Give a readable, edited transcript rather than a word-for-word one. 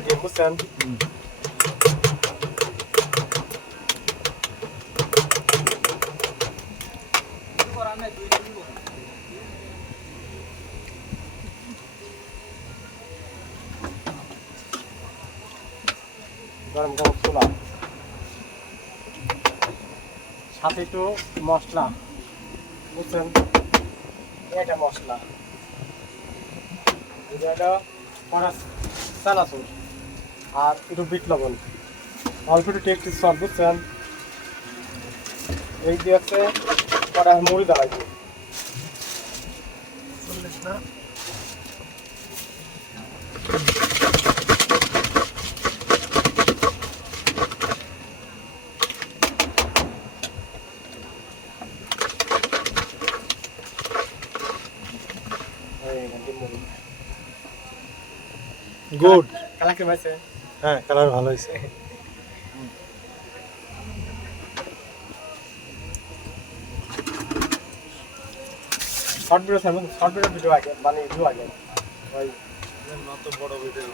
ডিম বুঝছেন গরম গরম ছোলা সাথে একটু মশলা বুঝছেন এটা মশলা এটা কড়া চানাচুর আর একটু বিট লবণ অল্প একটু টেস্টি সস বুঝছেন এই দিয়ে হচ্ছে কড়া মুড়ি দাঁড়াইবে না গুড কালার কেমন আছে হ্যাঁ কালার ভালো হয়েছে শর্ট ভিডিও আগে মানে ভিডিও আগে ওই বড় ভিডিও